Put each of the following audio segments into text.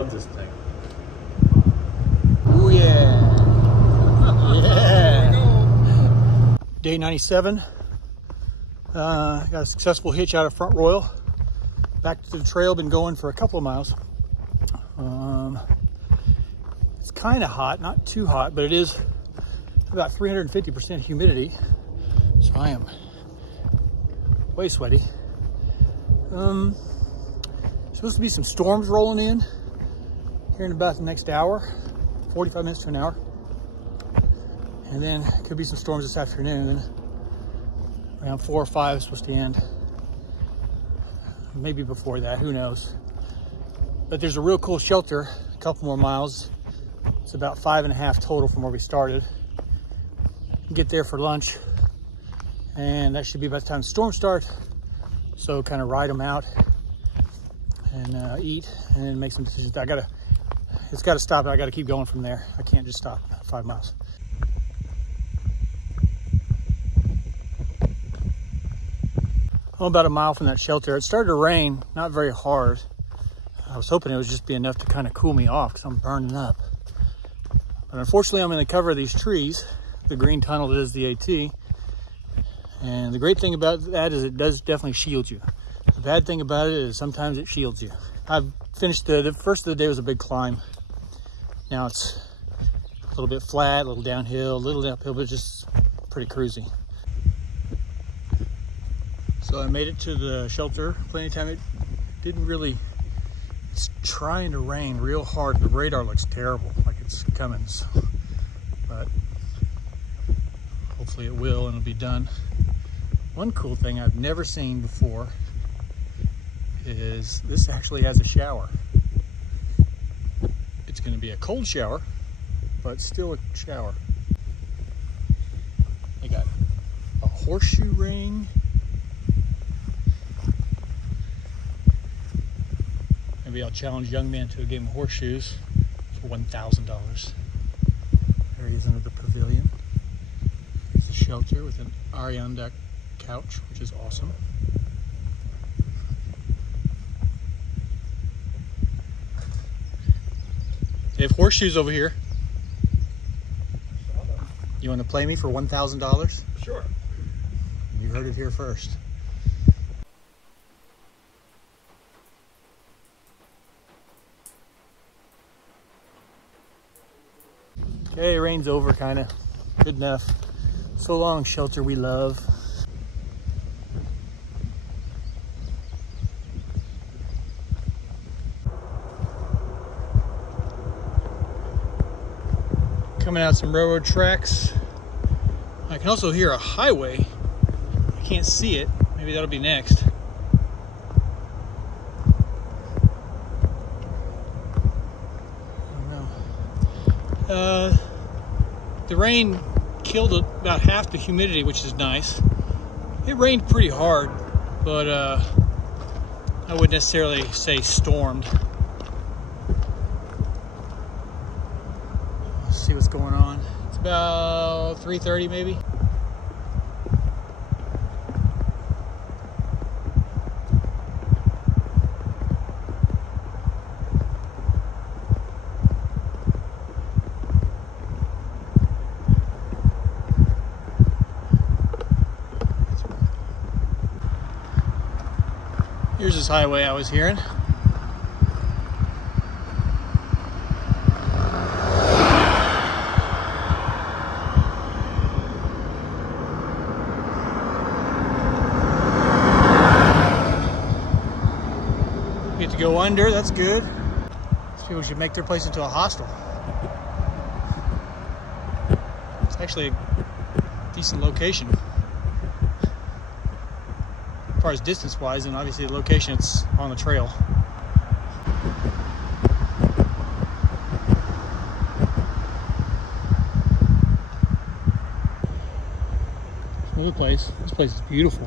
love this thing. Oh yeah. Yeah. Day 97. Got a successful hitch out of Front Royal. Back to the trail, been going for a couple of miles. It's kind of hot, not too hot, but it is about 350% humidity. So I am way sweaty. Supposed to be some storms rolling in here in about the next hour, 45 minutes to an hour. And then could be some storms this afternoon. Around 4 or 5 is supposed to end. Maybe before that, who knows. But there's a real cool shelter, a couple more miles. It's about 5.5 total from where we started. Get there for lunch, and that should be about the time the storms start. So kind of ride them out and eat, and then make some decisions. It's gotta stop, and I gotta keep going from there. I can't just stop at 5 miles. I'm about a mile from that shelter. It started to rain, not very hard. I was hoping it would just be enough to kind of cool me off because I'm burning up. But unfortunately, I'm in the cover of these trees, the green tunnel that is the AT. And the great thing about that is it does definitely shield you. The bad thing about it is sometimes it shields you. I've finished the first of the day was a big climb. Now it's a little bit flat, a little downhill, a little uphill, but just pretty cruisy. So I made it to the shelter plenty of time. It didn't really, it's trying to rain real hard. The radar looks terrible, like it's coming. So, but hopefully it will and it'll be done. One cool thing I've never seen before is this actually has a shower. It's going to be a cold shower, but still a shower. They got a horseshoe ring. Maybe I'll challenge young men to a game of horseshoes for $1,000. There he is under the pavilion. There's the shelter with an Arianda couch, which is awesome. They have horseshoes over here. You want to play me for $1,000? Sure. You heard it here first. Okay, rain's over, kind of. Good enough. So long, shelter we love. Coming out some railroad tracks. I can also hear a highway. I can't see it. Maybe that'll be next. The rain killed about half the humidity, which is nice. It rained pretty hard, but I wouldn't necessarily say stormed. Let's see what's going on. It's about 3:30 maybe. Here's this highway I was hearing. You get to go under, that's good. These people should make their place into a hostel. It's actually a decent location. As far as distance-wise, and obviously the location, it's on the trail. Another place. This place is beautiful.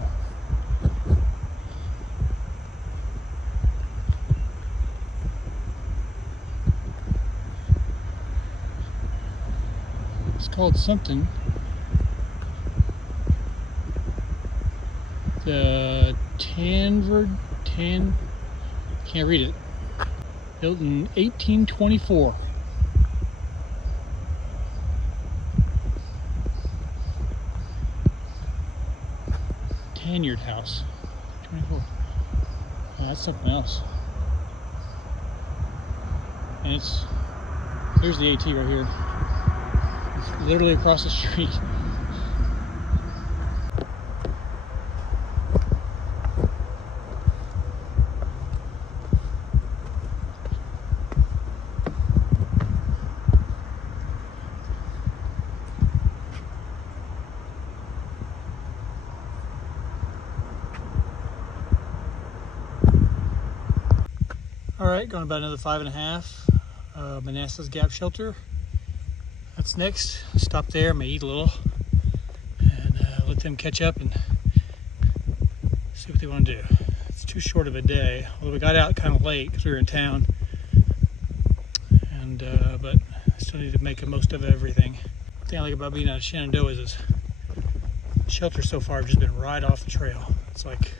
It's called something. The can't read it. Built in 1824. Tenured house. 24. Oh, that's something else. And there's the AT right here. It's literally across the street. All right, going about another 5.5. Manassas Gap Shelter. That's next. Stop there, may eat a little, and let them catch up and see what they want to do. It's too short of a day, although we got out kind of late because we were in town, and but I still need to make the most of everything. The thing I like about being out of Shenandoah is the shelter so far have just been right off the trail. It's like,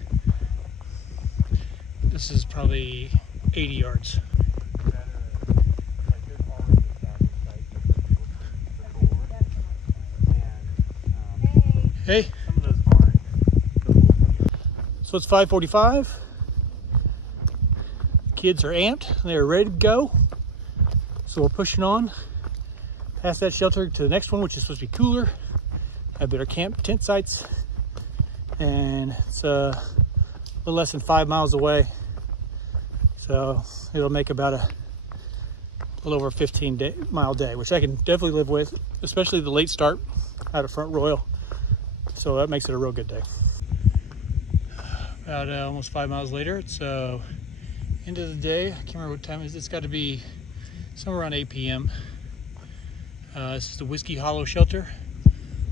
this is probably 80 yards. Hey. Some of those aren't. So it's 5:45. Kids are amped and they're ready to go. So we're pushing on past that shelter to the next one, which is supposed to be cooler, have better camp tent sites, and it's a little less than 5 miles away. So it'll make about a little over a 15-mile day, which I can definitely live with, especially the late start out of Front Royal. So that makes it a real good day. About almost 5 miles later, it's end of the day. I can't remember what time it is. It's got to be somewhere around 8 p.m. This is the Whiskey Hollow Shelter.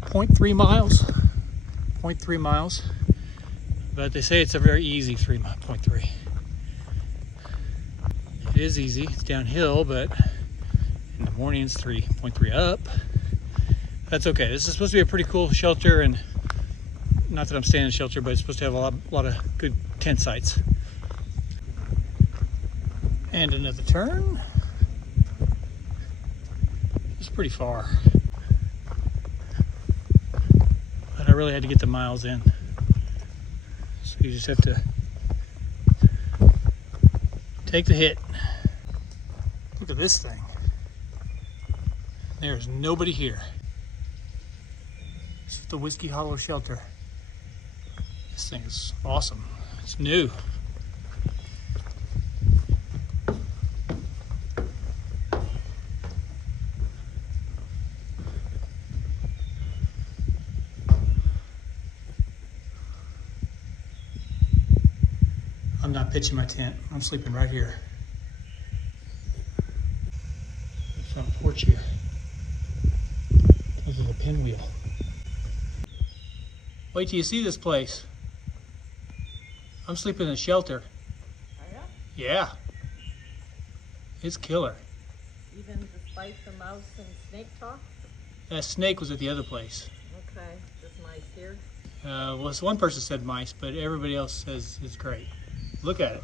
0.3 miles. 0.3 miles. But they say it's a very easy 0.3. It is easy. It's downhill, but in the morning it's 3.3 up. That's okay. This is supposed to be a pretty cool shelter, and not that I'm staying in a shelter, but it's supposed to have a lot of good tent sites. And another turn. It's pretty far, but I really had to get the miles in. So you just have to take the hit. Look at this thing. There's nobody here. This is the Whiskey Hollow Shelter. This thing is awesome. It's new. I'm not pitching my tent. I'm sleeping right here. The front porch here. This is a pinwheel. Wait till you see this place. I'm sleeping in a shelter. Are ya? Yeah. It's killer. Even despite the mouse and snake talk? That snake was at the other place. Okay, there's mice here. Well, one person said mice, but everybody else says it's great. Look at it.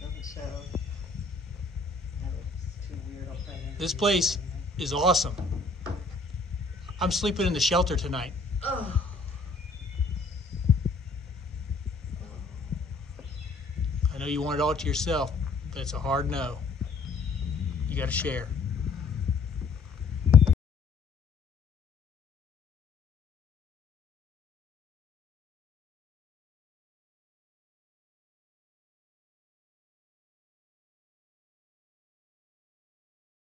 Doesn't show. That looks too weird. I'll try to. This place is awesome. I'm sleeping in the shelter tonight. Oh. I know you want it all to yourself, but it's a hard no. You got to share.